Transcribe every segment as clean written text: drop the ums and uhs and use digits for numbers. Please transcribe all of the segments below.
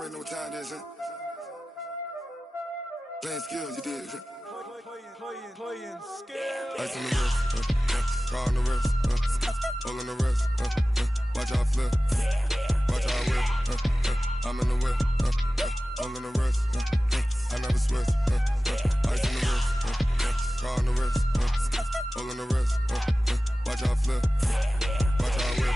already know what time it is, huh? Playing skills, you did. Playing skills. Ice on the wrist, car on the wrist, all on the wrist, watch out flip, watch out whip, I'm in the whip, all on the wrist, I never switch, ice on the wrist, car on the wrist, all on the wrist, watch out flip, watch out whip,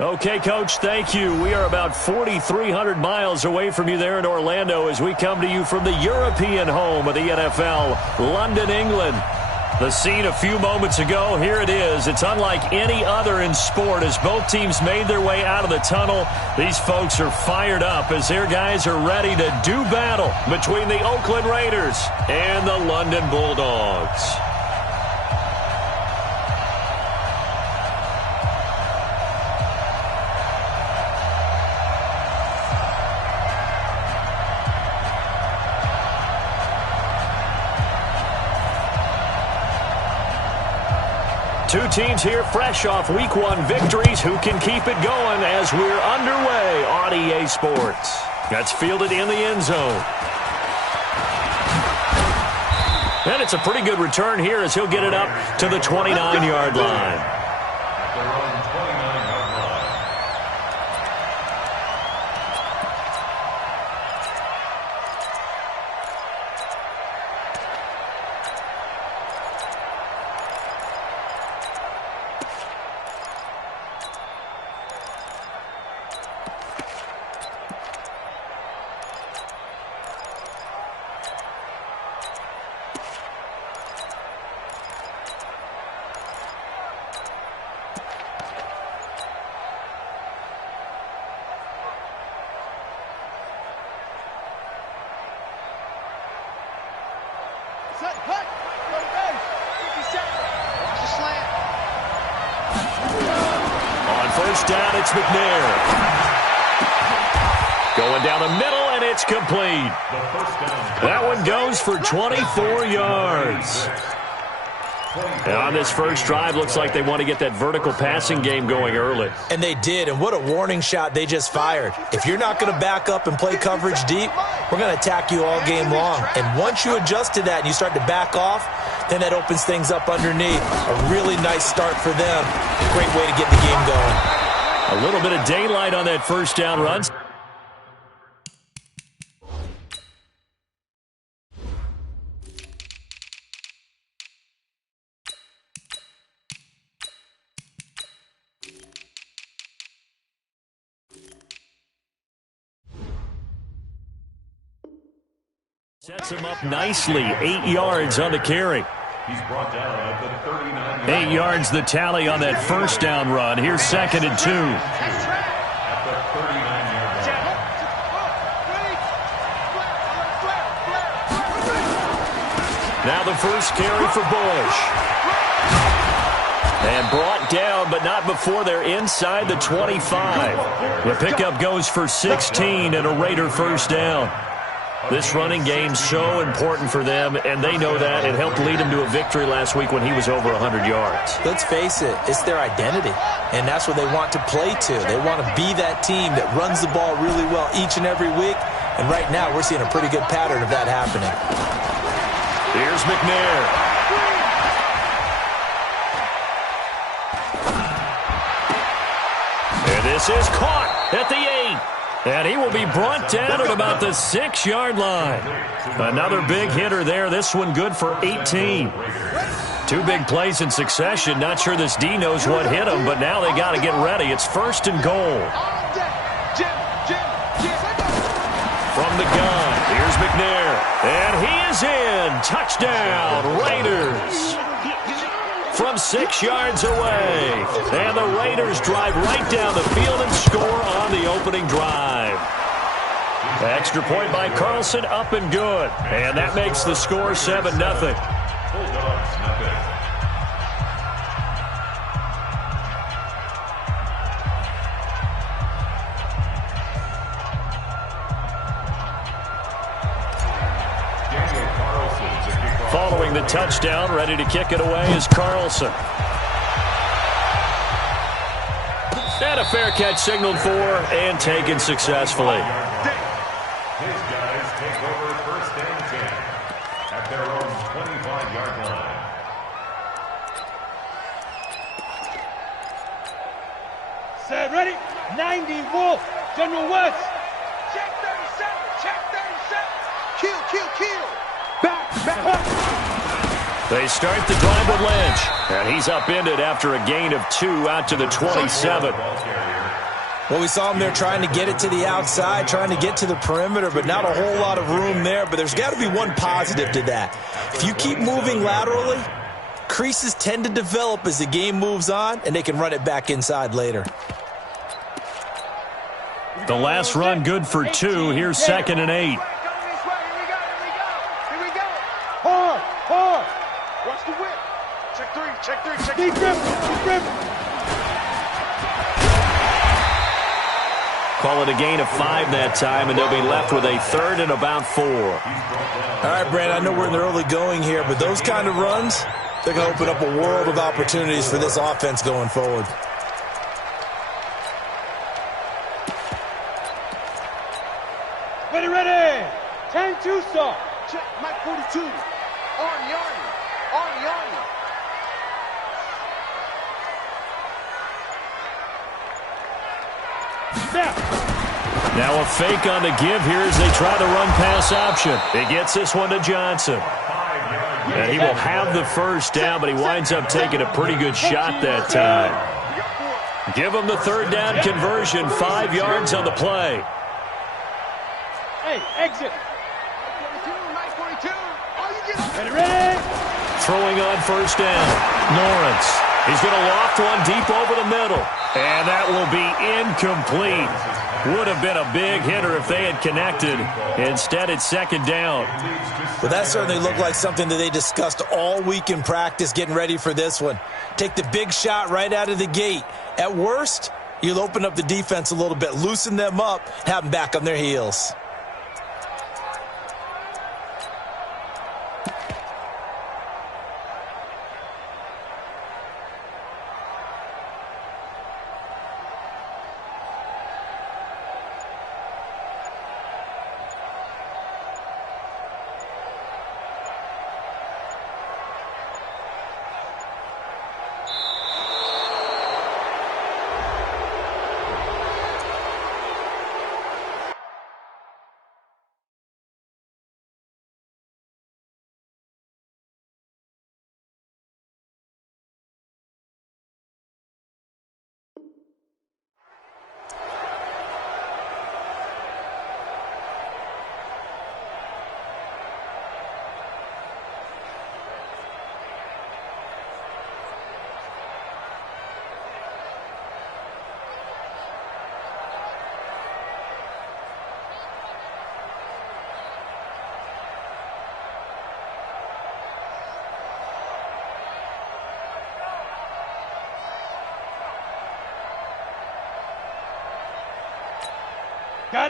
Okay, Coach, thank you. We are about 4,300 miles away from you there in Orlando as we come to you from the European home of the NFL, London, England. The scene a few moments ago, here it is. It's unlike any other in sport as both teams made their way out of the tunnel. These folks are fired up as their guys are ready to do battle between the Oakland Raiders and the London Bulldogs. Two teams here fresh off Week 1 victories who can keep it going as we're underway on EA Sports. That's fielded in the end zone. And it's a pretty good return here as he'll get it up to the 29-yard line. On first down, it's McNair. Going down the middle, and it's complete. That one goes for 24 yards. And on this first drive, looks like they want to get that vertical passing game going early. And they did, and what a warning shot they just fired. If you're not going to back up and play coverage deep, we're going to attack you all game long. And once you adjust to that and you start to back off, then that opens things up underneath. A really nice start for them. Great way to get the game going. A little bit of daylight on that first down run. Sets him up nicely. 8 yards on the carry. He's brought down at the 39. 8 yards the tally on that first down run. Here's 2nd and 2. At the 39-yard line. Now the first carry for Bush. And brought down, but not before they're inside the 25. The pickup goes for 16 and a Raider first down. This running game's so important for them, and they know that. It helped lead them to a victory last week when he was over 100 yards. Let's face it, it's their identity, and that's what they want to play to. They want to be that team that runs the ball really well each and every week, and right now we're seeing a pretty good pattern of that happening. Here's McNair. And this is caught at the 8. And he will be brought down at about the 6-yard line. Another big hitter there. This one good for 18. Two big plays in succession. Not sure this D knows what hit him, but now they got to get ready. It's 1st and goal. From the gun, here's McNair. And he is in. Touchdown, Raiders. From 6 yards away. And the Raiders drive right down the field and score on the opening drive. Extra point by Carlson, up and good. And that makes the score 7-0. Bulldogs, nothing. Following the touchdown, ready to kick it away is Carlson. And a fair catch signaled for and taken successfully. His guys take over first and 10 at their own 25-yard line. Set, ready? 90, Wolf, General West. Check 37, check 37. Kill. Back. They start the drive with Lynch. And he's upended after a gain of 2 out to the 27. Well, we saw him there trying to get it to the outside, trying to get to the perimeter, but not a whole lot of room there. But there's got to be one positive to that. If you keep moving laterally, creases tend to develop as the game moves on, and they can run it back inside later. The last run good for 2. Here's 2nd and 8. Here we go. Hard. Watch the whip. Check 3. Deep grip. Call it a gain of 5 that time, and they'll be left with a 3rd and about 4. All right, Brandon, I know we're in the early going here, but those kind of runs, they're going to open up a world of opportunities for this offense going forward. Ready. 10-2 start. Check, Mike 42. Arnie. Now a fake on the give here as they try the run pass option. He gets this one to Johnson. And he will have the first down, but he winds up taking a pretty good shot that time. Give him the 3rd down conversion, 5 yards on the play. Hey, exit. Ready. Throwing on first down. Lawrence. He's going to loft one deep over the middle. And that will be incomplete. Would have been a big hitter if they had connected. Instead, it's 2nd down. Well, that certainly looked like something that they discussed all week in practice getting ready for this one. Take the big shot right out of the gate. At worst, you'll open up the defense a little bit, loosen them up, have them back on their heels.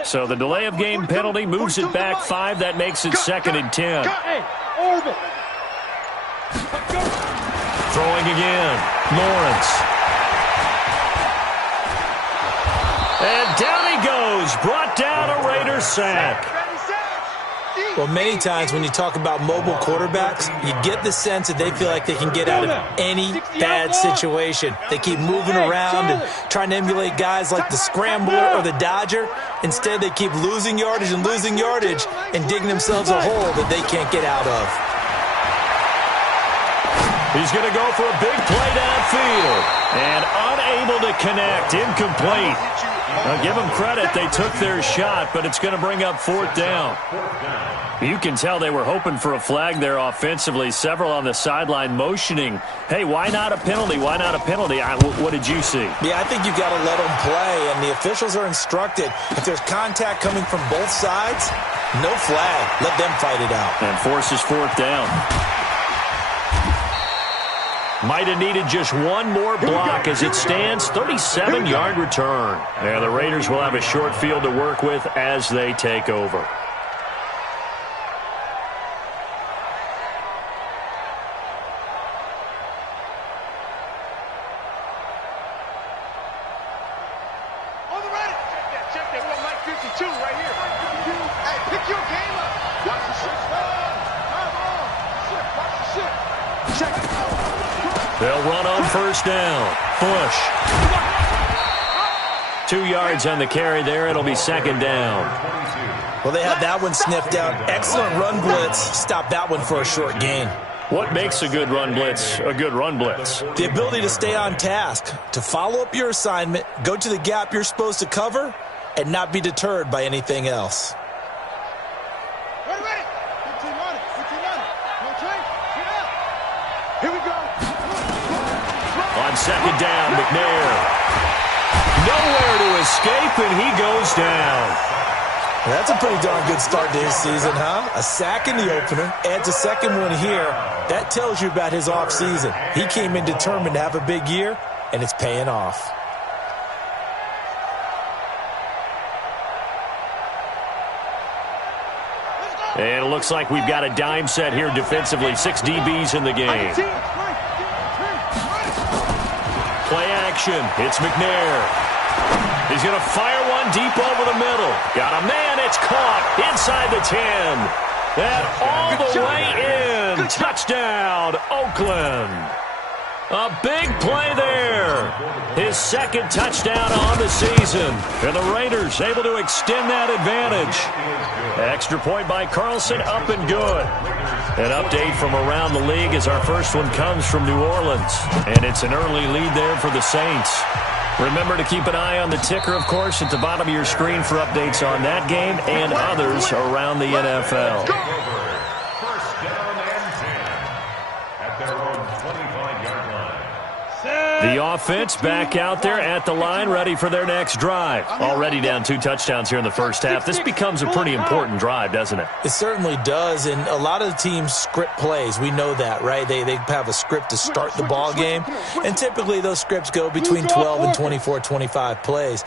So the delay of game penalty moves it back 5. That makes it 2nd and 10. Orbit. Throwing again. Lawrence. And down he goes. Brought down a Raiders sack. Well, many times when you talk about mobile quarterbacks, you get the sense that they feel like they can get out of any bad situation. They keep moving around and trying to emulate guys like the Scrambler or the Dodger. Instead, they keep losing yardage and digging themselves a hole that they can't get out of. He's going to go for a big play downfield. And unable to connect. Incomplete. Now, give them credit. They took their shot, but it's going to bring up 4th down. You can tell they were hoping for a flag there offensively. Several on the sideline motioning, hey, why not a penalty? Why not a penalty? What did you see? Yeah, I think you've got to let them play, and the officials are instructed. If there's contact coming from both sides, no flag. Let them fight it out. And forces 4th down. Might have needed just one more block as it stands. 37-yard return. And the Raiders will have a short field to work with as they take over. 52 right here. Hey, pick your game up. Watch the shit. Watch the shit. Check it. They'll run on first down. Bush. 2 yards on the carry there. It'll be second down. Well, they had that one sniffed out. Excellent run blitz. Stop that one for a short gain. What makes a good run blitz a good run blitz? The ability to stay on task, to follow up your assignment, go to the gap you're supposed to cover, and not be deterred by anything else. Ready. 15 on it. 15 on it. No change. Get out. Here we go. On second down, McNair. Nowhere to escape, and he goes down. That's a pretty darn good start to his season, huh? A sack in the opener, adds a second one here. That tells you about his offseason. He came in determined to have a big year, and it's paying off. And it looks like we've got a dime set here defensively. 6 DBs in the game. Play action. It's McNair. He's going to fire one deep over the middle. Got a man. It's caught inside the 10. That all the way in. Touchdown, Oakland. A big play there. His second touchdown on the season. And the Raiders able to extend that advantage. Extra point by Carlson, up and good. An update from around the league as our first one comes from New Orleans. And it's an early lead there for the Saints. Remember to keep an eye on the ticker, of course, at the bottom of your screen for updates on that game and others around the NFL. First down and 10 at their own 25-yard line. The offense back out there at the line, ready for their next drive. Already down 2 touchdowns here in the first half. This becomes a pretty important drive, doesn't it? It certainly does, and a lot of the teams script plays. We know that, right? They have a script to start the ball game, and typically those scripts go between 12 and 24, 25 plays.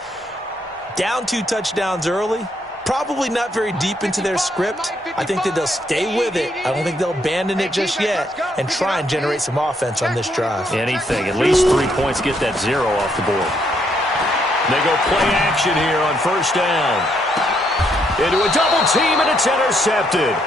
Down 2 touchdowns early, probably not very deep into their script. I think that they'll stay with it. I don't think they'll abandon it just yet and try and generate some offense on this drive. Anything. At least 3 points, get that 0 off the board. They go play action here on first down. Into a double team, and it's intercepted.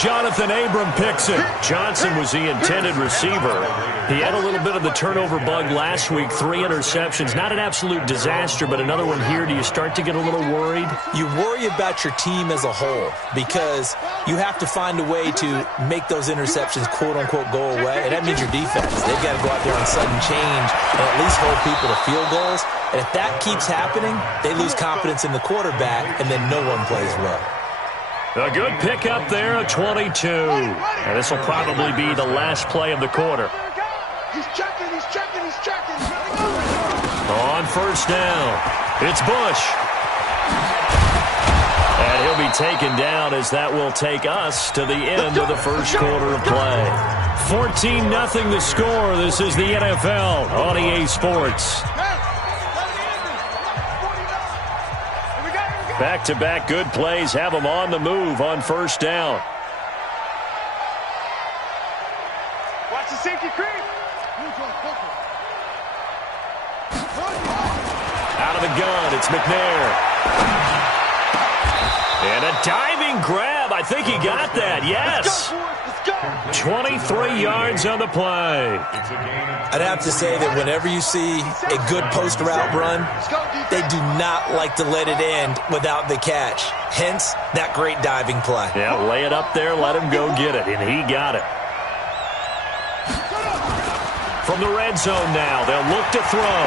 Jonathan Abram picks it. Johnson was the intended receiver. He had a little bit of the turnover bug last week, 3 interceptions. Not an absolute disaster, but another one here. Do you start to get a little worried? You worry about your team as a whole because you have to find a way to make those interceptions, quote-unquote, go away, and that means your defense. They've got to go out there on sudden change and at least hold people to field goals. And if that keeps happening, they lose confidence in the quarterback, and then no one plays well. A good pickup there, a 22. And this will probably be the last play of the quarter. He's checking. On first down, it's Bush. And he'll be taken down as that will take us to the end of the first quarter of play. 14-0 the score. This is the NFL on EA Sports. Back-to-back good plays have them on the move on first down. Watch the safety creep. Out of the gun, it's McNair. And a diving grab. I think he got that. Yes. 23 yards on the play. I'd have to say that whenever you see a good post route run, they do not like to let it end without the catch. Hence, that great diving play. Yeah, lay it up there, let him go get it, and he got it. From the red zone now, they'll look to throw.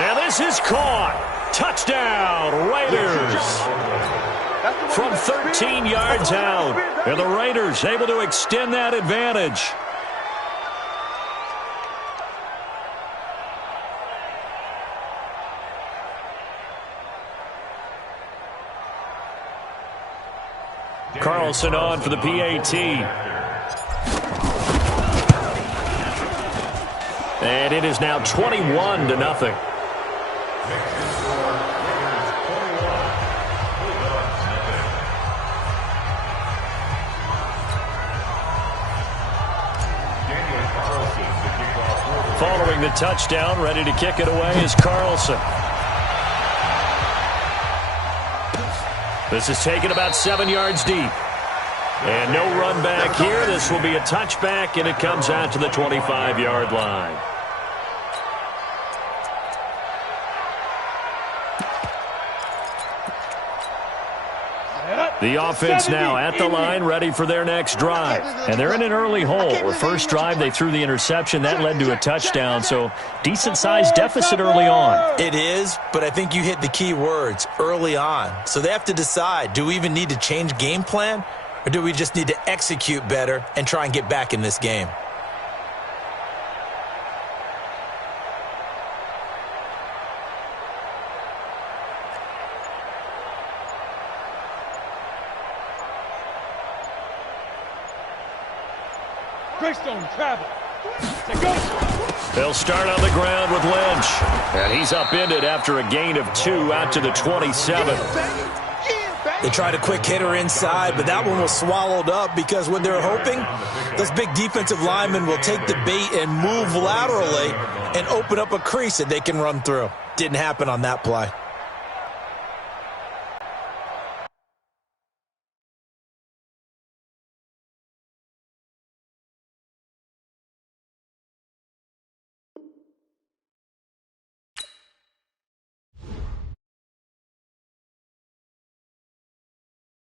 And this is caught. Touchdown, Raiders. From 13 yards out, and the Raiders able to extend that advantage. Carlson on for the PAT. And it is now 21-0. Following the touchdown, ready to kick it away is Carlson. This is taken about 7 yards deep. And no run back here. This will be a touchback, and it comes out to the 25-yard line. The offense now at the line, ready for their next drive. And they're in an early hole. The first drive, they threw the interception. That led to a touchdown, so decent-sized deficit early on. It is, but I think you hit the key words, early on. So they have to decide, do we even need to change game plan, or do we just need to execute better and try and get back in this game? They'll start on the ground with Lynch. And he's upended after a gain of 2 out to the 27. They tried a quick hitter inside, but that one was swallowed up because when they're hoping, those big defensive linemen will take the bait and move laterally and open up a crease that they can run through. Didn't happen on that play.